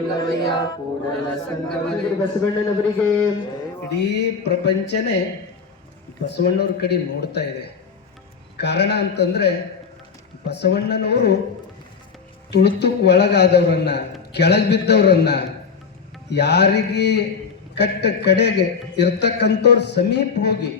ಇಲ್ಲವಯ್ಯ ಕೂಡಲ ಸಂಗಮನೇ. ಬಸವಣ್ಣನವರಿಗೆ ಇಡೀ ಪ್ರಪಂಚನೇ ಬಸವಣ್ಣವ್ರ ಕಡೆ ನೋಡ್ತಾ ಇದೆ. ಕಾರಣ ಅಂತಂದ್ರೆ ಬಸವಣ್ಣನವರು ತುಳಿತಕ್ಕೆ ಒಳಗಾದವರನ್ನ, ಕೆಳಗೆ ಬಿದ್ದವರನ್ನ, ಯಾರಿಗೆ ಕಡೆಗೆ ಇರ್ತಕ್ಕಂಥವ್ರ ಸಮೀಪ ಹೋಗಿ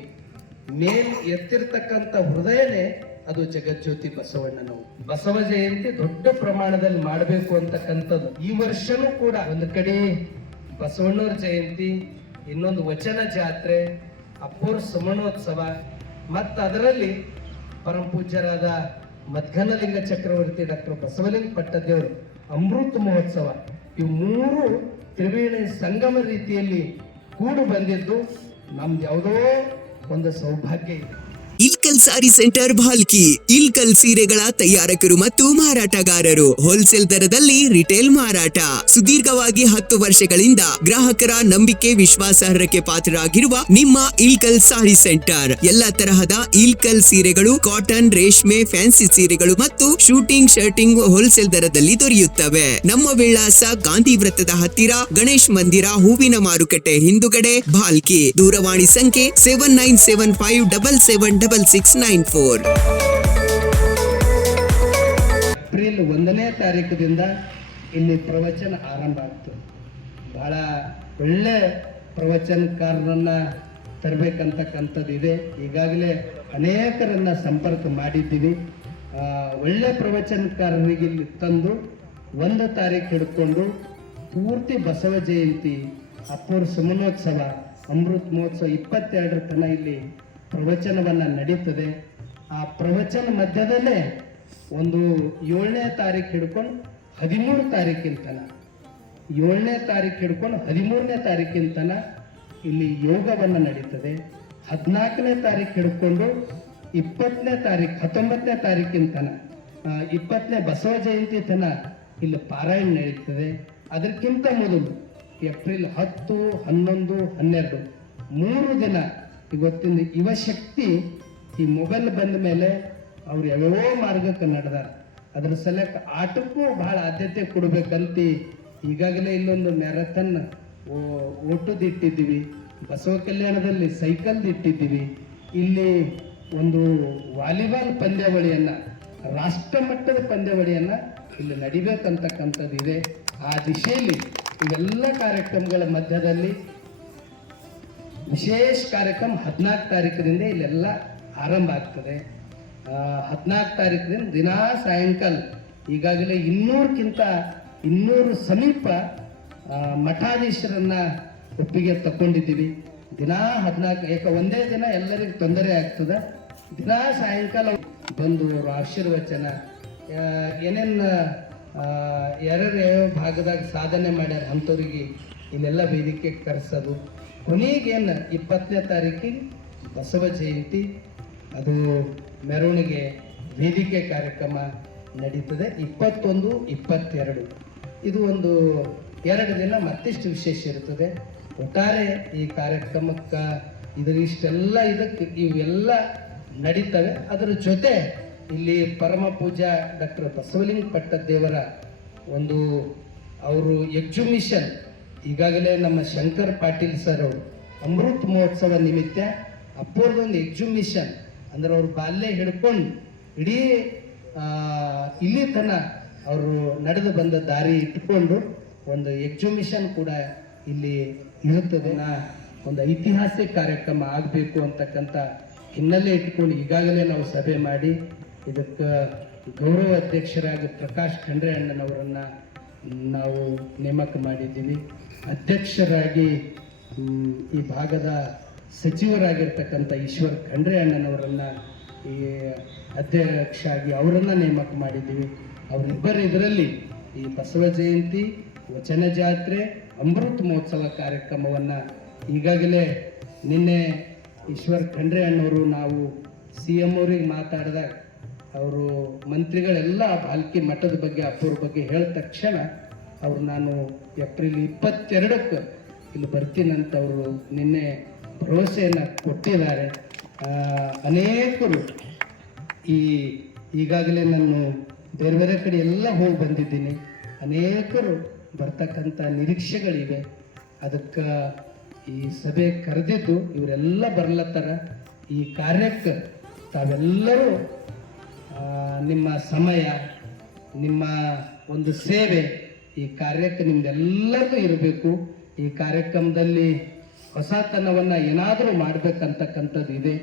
ಮೇಲ್ ಎತ್ತಿರ್ತಕ್ಕಂಥ ಹೃದಯನೇ ಅದು ಜಗಜ್ಯೋತಿ ಬಸವಣ್ಣನವರು. ಬಸವ ಜಯಂತಿ ದೊಡ್ಡ ಪ್ರಮಾಣದಲ್ಲಿ ಮಾಡಬೇಕು ಅಂತಕ್ಕಂಥದ್ದು. ಈ ವರ್ಷನೂ ಕೂಡ ಒಂದು ಕಡೆ ಬಸವಣ್ಣವ್ರ ಜಯಂತಿ, ಇನ್ನೊಂದು ವಚನ ಜಾತ್ರೆ, ಅಪ್ಪೋರ್ ಸುಮನೋತ್ಸವ, ಮತ್ತು ಅದರಲ್ಲಿ ಪರಮ ಪೂಜ್ಯರಾದ ಮಧ್ಗನಲಿಂಗ ಚಕ್ರವರ್ತಿ ಡಾಕ್ಟರ್ ಬಸವಲಿಂಗ ಪಟ್ಟದೇವರು ಅಮೃತ ಮಹೋತ್ಸವ, ಇವು ಮೂರು ತ್ರಿವೇಣಿ ಸಂಗಮ ರೀತಿಯಲ್ಲಿ ಕೂಡು ಬಂದಿದ್ದು ನಮ್ದು ಯಾವುದೋ ಒಂದು ಸೌಭಾಗ್ಯ ಇದೆ. ಇಲ್ಕಲ್ ಸಾರಿ ಸೆಂಟರ್ ಭಾಲ್ಕಿ. ಇಲ್ಕಲ್ ಸೀರೆಗಳ ತಯಾರಕರು ಮತ್ತು ಮಾರಾಟಗಾರರು. ಹೋಲ್ಸೇಲ್ ದರದಲ್ಲಿ ರಿಟೇಲ್ ಮಾರಾಟ. ಸುದೀರ್ಘವಾಗಿ 10 ವರ್ಷಗಳಿಂದ ಗ್ರಾಹಕರ ನಂಬಿಕೆ ವಿಶ್ವಾಸಾರ್ಹಕ್ಕೆ ಪಾತ್ರರಾಗಿರುವ ನಿಮ್ಮ ಇಲ್ಕಲ್ ಸಾರಿ ಸೆಂಟರ್ ಎಲ್ಲಾ ತರಹದ ಇಲ್ಕಲ್ ಸೀರೆಗಳು, ಕಾಟನ್, ರೇಷ್ಮೆ, ಫ್ಯಾನ್ಸಿ ಸೀರೆಗಳು ಮತ್ತು ಶೂಟಿಂಗ್ ಶರ್ಟಿಂಗ್ ಹೋಲ್ಸೇಲ್ ದರದಲ್ಲಿ ದೊರೆಯುತ್ತವೆ. ನಮ್ಮ ವಿಳಾಸ ಗಾಂಧಿ ವೃತ್ತದ ಹತ್ತಿರ, ಗಣೇಶ್ ಮಂದಿರ, ಹೂವಿನ ಮಾರುಕಟ್ಟೆ ಹಿಂದುಗಡೆ, ಭಾಲ್ಕಿ. ದೂರವಾಣಿ ಸಂಖ್ಯೆ 7975776694. ಏಪ್ರಿಲ್ 1ನೇ ತಾರೀಕದಿಂದ ಇಲ್ಲಿ ಪ್ರವಚನ ಆರಂಭ ಆಗ್ತದೆ. ಬಹಳ ಒಳ್ಳೆ ಪ್ರವಚನಕಾರರನ್ನ ತರಬೇಕಂತಕ್ಕಂಥದ್ದು ಇದೆ. ಈಗಾಗಲೇ ಅನೇಕರನ್ನ ಸಂಪರ್ಕ ಮಾಡಿದ್ದೀವಿ. ಒಳ್ಳೆ ಪ್ರವಚನಕಾರರಿಗೆ ಇಲ್ಲಿ ತಂದು 1 ತಾರೀಕು ಹಿಡ್ಕೊಂಡು ಪೂರ್ತಿ ಬಸವ ಜಯಂತಿ, ಅಪ್ಪೋರ್ ಸುಮನೋತ್ಸವ, ಅಮೃತ ಮಹೋತ್ಸವ 22ರ ತನಕ ಇಲ್ಲಿ ಪ್ರವಚನವನ್ನ ನಡೀತದೆ. ಆ ಪ್ರವಚನ ಮಧ್ಯದಲ್ಲೇ ಒಂದು 7ನೇ ತಾರೀಕು ಹಿಡ್ಕೊಂಡು 13 ತಾರೀಕಿನ ತನಕ, 7ನೇ ತಾರೀಕು ಹಿಡ್ಕೊಂಡು 13ನೇ ತಾರೀಕಿನ ತನಕ ಇಲ್ಲಿ ಯೋಗವನ್ನ ನಡೀತದೆ. 14ನೇ ತಾರೀಕು ಹಿಡ್ಕೊಂಡು 20ನೇ ತಾರೀಕು, 19ನೇ ತಾರೀಕಿನ ತನಕ, 20ನೇ ಬಸವ ಜಯಂತಿ ತನಕ ಇಲ್ಲಿ ಪಾರಾಯಣ ನಡೀತದೆ. ಅದಕ್ಕಿಂತ ಮೊದಲು ಏಪ್ರಿಲ್ 10, 11, 12 3 ದಿನ ಇವತ್ತಿನ ಯುವಶಕ್ತಿ ಈ ಮೊಬೈಲ್ ಬಂದ ಮೇಲೆ ಅವ್ರು ಯಾವ್ಯಾವ ಮಾರ್ಗಕ್ಕೆ ನಡೆದಾರ. ಅದ್ರ ಸಲಕ್ಕೆ ಆಟಕ್ಕೂ ಬಹಳ ಆದ್ಯತೆ ಕೊಡ್ಬೇಕಂತ ಈಗಾಗಲೇ ಇಲ್ಲೊಂದು ಮ್ಯಾರಥಾನ್ ಓಟದಿಟ್ಟಿದ್ದೀವಿ. ಬಸವ ಕಲ್ಯಾಣದಲ್ಲಿ ಸೈಕಲ್ದು ಇಟ್ಟಿದ್ದೀವಿ. ಇಲ್ಲಿ ಒಂದು ವಾಲಿಬಾಲ್ ಪಂದ್ಯಾವಳಿಯನ್ನ, ರಾಷ್ಟ್ರ ಮಟ್ಟದ ಪಂದ್ಯಾವಳಿಯನ್ನ ಇಲ್ಲಿ ನಡಿಬೇಕಂತಕ್ಕಂಥದ್ದು ಇದೆ. ಆ ದಿಶೆಯಲ್ಲಿ ಇವೆಲ್ಲ ಕಾರ್ಯಕ್ರಮಗಳ ಮಧ್ಯದಲ್ಲಿ ವಿಶೇಷ ಕಾರ್ಯಕ್ರಮ 14 ತಾರೀಕಿನಿಂದ ಇಲ್ಲೆಲ್ಲ ಆರಂಭ ಆಗ್ತದೆ. 14 ತಾರೀಕಿನಿಂದ ದಿನಾ ಸಾಯಂಕಾಲ ಈಗಾಗಲೇ 200 ಸಮೀಪ ಮಠಾಧೀಶರನ್ನ ಒಪ್ಪಿಗೆ ತಗೊಂಡಿದ್ದೀವಿ. ದಿನಾ 14, ಯಾಕೆ ಒಂದೇ ದಿನ ಎಲ್ಲರಿಗೂ ತೊಂದರೆ ಆಗ್ತದೆ. ದಿನಾ ಸಾಯಂಕಾಲ ಬಂದು ಅವ್ರ ಆಶೀರ್ವಚನ, ಏನೇನು ಯಾರ್ಯಾರು ಯಾವ ಭಾಗದಾಗ ಸಾಧನೆ ಮಾಡ್ಯಾರ ಅಂಥವ್ರಿಗೆ ಇಲ್ಲೆಲ್ಲ ವೇದಿಕೆ ಕರೆಸೋದು. ಕೊನೆಗೇನು 20ನೇ ತಾರೀಕಿಗೆ ಬಸವ ಜಯಂತಿ, ಅದು ಮೆರವಣಿಗೆ, ವೇದಿಕೆ ಕಾರ್ಯಕ್ರಮ ನಡೀತದೆ. 21, 22 ಇದು ಒಂದು 2 ದಿನ ಮತ್ತಿಷ್ಟು ವಿಶೇಷ ಇರ್ತದೆ. ಒಟ್ಟಾರೆ ಈ ಕಾರ್ಯಕ್ರಮಕ್ಕೆ ಇಷ್ಟೆಲ್ಲ ಇವೆಲ್ಲ ನಡೀತವೆ. ಅದರ ಜೊತೆ ಇಲ್ಲಿ ಪರಮ ಪೂಜ್ಯ ಡಾಕ್ಟರ್ ಬಸವಲಿಂಗ ಪಟ್ಟದೇವರ ಒಂದು ಅವರು ಎಕ್ಸಿಬಿಷನ್, ಈಗಾಗಲೇ ನಮ್ಮ ಶಂಕರ್ ಪಾಟೀಲ್ ಸರ್ ಅವರು ಅಮೃತ ಮಹೋತ್ಸವ ನಿಮಿತ್ತ ಅಪ್ಪೋರ್ದೊಂದು ಎಕ್ಸಿಬಿಷನ್, ಅಂದ್ರೆ ಅವ್ರ ಬಾಲ್ಯ ಹಿಡ್ಕೊಂಡು ಇಡೀ ಇಲ್ಲಿ ತನಕ ಅವರು ನಡೆದು ಬಂದ ದಾರಿ ಇಟ್ಕೊಂಡು ಒಂದು ಎಕ್ಸಿಬಿಷನ್ ಕೂಡ ಇಲ್ಲಿ ಇರುತ್ತದೆ. ಒಂದು ಐತಿಹಾಸಿಕ ಕಾರ್ಯಕ್ರಮ ಆಗಬೇಕು ಅಂತಕ್ಕಂಥ ಹಿನ್ನೆಲೆ ಇಟ್ಕೊಂಡು ಈಗಾಗಲೇ ನಾವು ಸಭೆ ಮಾಡಿ ಇದಕ್ಕೆ ಗೌರವ ಅಧ್ಯಕ್ಷರಾಗಿ ಪ್ರಕಾಶ್ ಖಂಡ್ರೆ ಅಣ್ಣನವರನ್ನ ನಾವು ನೇಮಕ ಮಾಡಿದ್ದೀವಿ. ಅಧ್ಯಕ್ಷರಾಗಿ ಈ ಭಾಗದ ಸಚಿವರಾಗಿರ್ತಕ್ಕಂಥ ಈಶ್ವರ್ ಖಂಡ್ರೆ ಅಣ್ಣನವರನ್ನ ಈ ಅಧ್ಯಕ್ಷ ಆಗಿ ಅವರನ್ನ ನೇಮಕ ಮಾಡಿದ್ದೀವಿ. ಅವರಿಬ್ಬರು ಇದರಲ್ಲಿ ಈ ಬಸವ ಜಯಂತಿ, ವಚನ ಜಾತ್ರೆ, ಅಮೃತ ಮಹೋತ್ಸವ ಕಾರ್ಯಕ್ರಮವನ್ನು ಈಗಾಗಲೇ ನಿನ್ನೆ ಈಶ್ವರ್ ಖಂಡ್ರೆ ಅಣ್ಣವರು ನಾವು CM ಅವರಿಗೆ ಮಾತಾಡಿದಾಗ ಅವರು ಮಂತ್ರಿಗಳೆಲ್ಲ ಭಾಲ್ಕಿ ಮಠದ ಬಗ್ಗೆ, ಅಪ್ಪೂರ ಬಗ್ಗೆ ಹೇಳಿದ ತಕ್ಷಣ ಅವರು ನಾನು ಏಪ್ರಿಲ್ 22ಕ್ಕೆ ಇಲ್ಲಿ ಬರ್ತೀನಂತ ಅವರು ನಿನ್ನೆ ಭರವಸೆಯನ್ನು ಕೊಟ್ಟಿದ್ದಾರೆ. ಅನೇಕರು ಈಗಾಗಲೇ ನಾನು ಬೇರೆ ಬೇರೆ ಕಡೆ ಎಲ್ಲ ಹೋಗಿ ಬಂದಿದ್ದೀನಿ. ಅನೇಕರು ಬರ್ತಕ್ಕಂಥ ನಿರೀಕ್ಷೆಗಳಿವೆ. ಅದಕ್ಕೆ ಈ ಸಭೆ ಕರೆದಿದ್ದು ಇವರೆಲ್ಲ ಬರ್ಲತ್ತಾರ. ಈ ಕಾರ್ಯಕ್ಕೆ ತಾವೆಲ್ಲರೂ ನಿಮ್ಮ ಸಮಯ, ನಿಮ್ಮ ಒಂದು ಸೇವೆ ಈ ಕಾರ್ಯಕ್ಕೆ ನಿಮ್ದೆಲ್ಲರಿಗೂ ಇರಬೇಕು. ಈ ಕಾರ್ಯಕ್ರಮದಲ್ಲಿ ಹೊಸತನವನ್ನು ಏನಾದರೂ ಮಾಡಬೇಕಂತಕ್ಕಂಥದ್ದು ಇದೆ.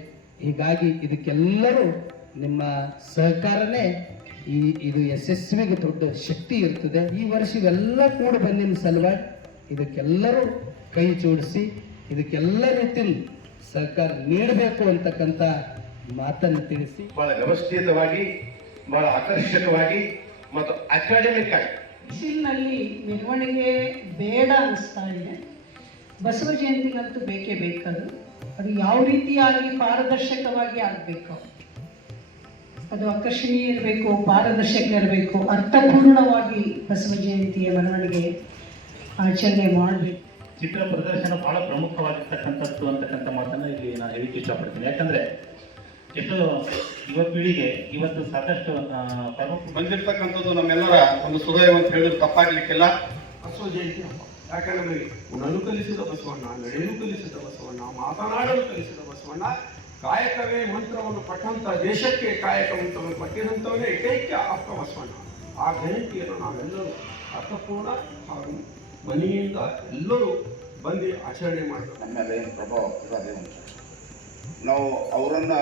ಹೀಗಾಗಿ ಇದಕ್ಕೆಲ್ಲರೂ ನಿಮ್ಮ ಸಹಕಾರನೇ ಇದು ಯಶಸ್ವಿಗೆ ದೊಡ್ಡ ಶಕ್ತಿ ಇರ್ತದೆ. ಈ ವರ್ಷ ಇವೆಲ್ಲ ಕೂಡ ಬಂದಿನ ಸಲುವಾಗಿ ಇದಕ್ಕೆಲ್ಲರೂ ಕೈ ಜೋಡಿಸಿ ಇದಕ್ಕೆಲ್ಲ ರೀತಿಯ ಸಹಕಾರ ನೀಡಬೇಕು ಅಂತಕ್ಕಂಥ ಮಾತನ್ನು ತಿಳಿಸಿ ಬಹಳ ವ್ಯವಸ್ಥಿತವಾಗಿ, ಬಹಳ ಆಕರ್ಷಕವಾಗಿ ಮತ್ತು ಅಕಾಡೆಮಿಕ್ ಆಗಿ ಬಿಸಿಲಿನಲ್ಲಿ ಮೆರವಣಿಗೆ ಬೇಡ ಅನಿಸ್ತಾ ಇದೆ. ಬಸವ ಜಯಂತಿಗಂತೂ ಬೇಕೇ ಬೇಕದು. ಅದು ಯಾವ ರೀತಿಯಾಗಿ ಪಾರದರ್ಶಕವಾಗಿ ಆಗಬೇಕು, ಅದು ಆಕರ್ಷಣೀಯ ಇರಬೇಕು, ಪಾರದರ್ಶಕ ಇರಬೇಕು, ಅರ್ಥಪೂರ್ಣವಾಗಿ ಬಸವ ಜಯಂತಿಯ ಮೆರವಣಿಗೆ ಆಚರಣೆ ಮಾಡಬೇಕು. ಚಿತ್ರ ಪ್ರದರ್ಶನ ಬಹಳ ಪ್ರಮುಖವಾಗಿರ್ತಕ್ಕಂಥದ್ದು ಅಂತಕ್ಕಂಥ ಮಾತನ್ನು ಇಲ್ಲಿ ನಾನು ಹೇಳಿಕ್ಕೆ ಇಷ್ಟಪಡ್ತೀನಿ. ಯಾಕಂದರೆ ಎಷ್ಟು ಯುವ ಪೀಳಿಗೆ ಇವತ್ತು ಸಾಕಷ್ಟು ಪ್ರಮುಖ ಬಂದಿರ್ತಕ್ಕಂಥದ್ದು ನಮ್ಮೆಲ್ಲರ ಒಂದು ಸುದೈವ ಅಂತ ಹೇಳಿದ್ರೆ ತಪ್ಪಾಗ್ಲಿಕ್ಕಿಲ್ಲ. ಬಸವ ಜಯಂತಿ ಹಬ್ಬ, ಯಾಕಂದ್ರೆ ಉಣಲು ಕಲಿಸಿದ ಬಸವಣ್ಣ, ನಡೆಯಲು ಕಲಿಸಿದ ಬಸವಣ್ಣ, ಮಾತನಾಡಲು ಕಲಿಸಿದ ಬಸವಣ್ಣ, ಕಾಯಕವೇ ಮಂತ್ರವನ್ನು ಪಟ್ಟಂತ ದೇಶಕ್ಕೆ ಕಾಯಕ ಮಂತ್ರವನ್ನು ಪಟ್ಟಿದಂಥವನೇ ಏಕೈಕ ಆಪ್ತ ಬಸವಣ್ಣ. ಆ ಜಯಂತಿಯನ್ನು ನಾವೆಲ್ಲರೂ ಅರ್ಥಪೂರ್ಣ ಹಾಗೂ ಮನೆಯಿಂದ ಎಲ್ಲರೂ ಬಂದು ಆಚರಣೆ ಮಾಡಬೇಕು. ನಮ್ಮೆಲ್ಲ ಏನು ಪ್ರಭಾವ ಇರೋದೇ ಉಂಟು. ನಾವು ಅವರನ್ನು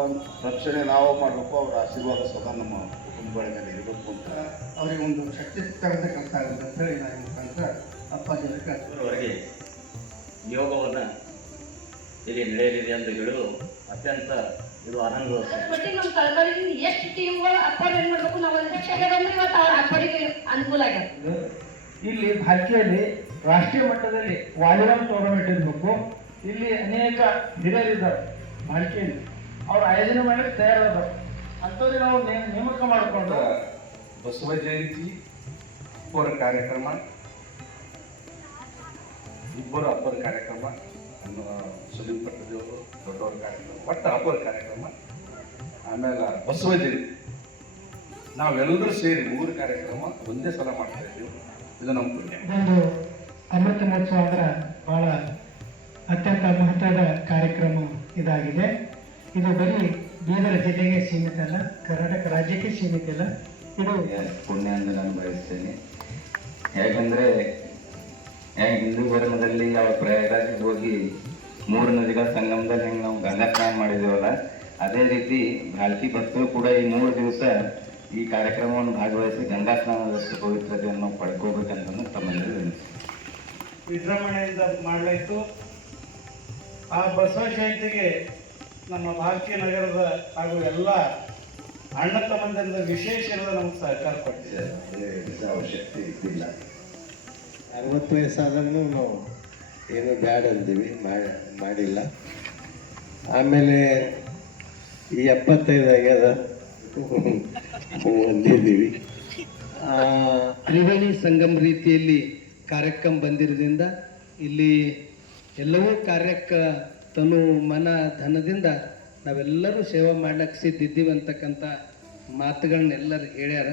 ಒಂದು ರಕ್ಷಣೆ ನಾವು ಮಾಡಬೇಕು, ಅವರ ಆಶೀರ್ವಾದ ಸದಾ ನಮ್ಮ ಕುಟುಂಬಗಳ ಮೇಲೆ ಇರಬೇಕು ಅಂತ ಅವರಿಗೆ ಒಂದು ಶಕ್ತಿ ತರತಕ್ಕಂಥ ಅಂತ ಹೇಳಿ ನಾನು ಮುಖಾಂತರ ಅಪ್ಪಾಜಿಗೆ ವರೆಗೆ ಯೋಗವನ್ನು ಇಲ್ಲಿ ನಡೆಯಲಿದೆ ಅಂತ ಹೇಳಲು ಅತ್ಯಂತ ಇದು ಆನಂದ. ನಮ್ಮ ಕಳಕಳಿಯಿಂದ ಎಷ್ಟು ಟೀಮ್ಗಳು ಅಪ್ಪರ್ ಏನು ಮಾಡಬೇಕು, ನಾವು ಅಧ್ಯಕ್ಷರಾಗಂದ್ರೆ ಇವತ್ತು ಅವ್ರ ಅಪ್ಪರಿಗೆ ಅನುಕೂಲ ಆಗುತ್ತೆ. ಇಲ್ಲಿ ಭಾರತೀಯಲ್ಲಿ ರಾಷ್ಟ್ರೀಯ ಮಟ್ಟದಲ್ಲಿ ವಾಲಿಬಾಲ್ ಟೂರ್ನಮೆಂಟ್ ಇರಬೇಕು. ಇಲ್ಲಿ ಅನೇಕ ಹಿರಿಯರಿದ್ದಾರೆ ಭಾರತೀಯಲ್ಲಿ, ಅವ್ರು ಆಯೋಜನೆ ಮಾಡಲಿಕ್ಕೆ ತಯಾರಾದರು. ಅಂಥವ್ರಿಗೆ ನಾವು ನೇಮಕ ಮಾಡಿಕೊಂಡು ಬಸವ ಜಯಂತಿ ಅಪ್ಪರ ಕಾರ್ಯಕ್ರಮ, ಇಬ್ಬರು ಅಪ್ಪರ ಕಾರ್ಯಕ್ರಮ, ಸುನೀಲ್ ಪಟ್ಟದೇವರು ದೊಡ್ಡವರ ಕಾರ್ಯಕ್ರಮ, ಒಟ್ಟು ಅಪ್ಪರ ಕಾರ್ಯಕ್ರಮ, ಆಮೇಲೆ ಬಸವ ಜಯಂತಿ ನಾವೆಲ್ಲರೂ ಸೇರಿ 3 ಕಾರ್ಯಕ್ರಮ ಒಂದೇ ಸಲ ಮಾಡ್ತಾ ಇದ್ದೀವಿ. ಇದು ನಮ್ಮ ಪುಣ್ಯ. ಒಂದು ಅಮೃತ ಮಹೋತ್ಸವ ಅಂದ್ರೆ ಬಹಳ ಅತ್ಯಂತ ಮಹತ್ವದ ಕಾರ್ಯಕ್ರಮ ಇದಾಗಿದೆ. ಇದು ಬರೀ ಬೀದರ ಜಿಲ್ಲೆಗೆ ಸೀಮಿತ ಅಲ್ಲ, ಕರ್ನಾಟಕ ರಾಜ್ಯಕ್ಕೆ ಸೀಮಿತ ಅಲ್ಲ. ಇದು ಪುಣ್ಯ ಎಂದು ನಾನು ಬಯಸ್ತೇನೆ. ಯಾಕಂದರೆ ಹಿಂದೂ ಧರ್ಮದಲ್ಲಿ ಯಾವ ಪ್ರಯಾಗರಾಜಿಗೆ ಹೋಗಿ 3 ನದಿಗಳ ಸಂಗಮದಲ್ಲಿ ಹೆಂಗೆ ನಾವು ಗಂಗಾ ಸ್ನಾನ ಮಾಡಿದೇವಲ್ಲ, ಅದೇ ರೀತಿ ಭಾರತೀಯ ಭಕ್ತರು ಕೂಡ ಈ 3 ದಿವಸ ಈ ಕಾರ್ಯಕ್ರಮವನ್ನು ಭಾಗವಹಿಸಿ ಗಂಗಾ ಸ್ನಾನದಷ್ಟು ಪವಿತ್ರತೆಯನ್ನು ನಾವು ಪಡ್ಕೋಬೇಕಂತ ತಮ್ಮೆಲ್ಲರೂ ವಿಜೃಂಭಣೆಯಿಂದ ಮಾಡಲಾಯಿತು. ಆ ಬಸವ ಜಯಂತಿಗೆ ನಮ್ಮ ಭಾರತೀಯ ನಗರದ ಹಾಗೂ ಎಲ್ಲ ಅಣ್ಣ ತಮ್ಮಂದಿರದ ವಿಶೇಷ ನಮಗೆ ಸಹಕಾರ ಕೊಟ್ಟಿದೆ. ಅವಶ್ಯಕತೆ ಇದ್ದಿಲ್ಲ. 60 ವಯಸ್ಸಾದ್ರೂ ನಾವು ಏನು ಬ್ಯಾಡ ಅಂತೀವಿ, ಮಾಡಿಲ್ಲ. ಆಮೇಲೆ ಈ 75 ಆಗ್ಯದ ಹೊಂದಿದ್ದೀವಿ. ತ್ರಿವೇಣಿ ಸಂಗಮ ರೀತಿಯಲ್ಲಿ ಕಾರ್ಯಕ್ರಮ ಬಂದಿರೋದ್ರಿಂದ ಇಲ್ಲಿ ಎಲ್ಲವೂ ಕಾರ್ಯಕ್ಕೆ ತನು ಮನ ಧನದಿಂದ ನಾವೆಲ್ಲರೂ ಸೇವೆ ಮಾಡ್ಲಿಕ್ಕೆ ಸಿದ್ಧಿದ್ದೀವಿ ಅಂತಕ್ಕಂಥ ಮಾತುಗಳನ್ನೆಲ್ಲರೂ ಹೇಳ್ಯಾರ.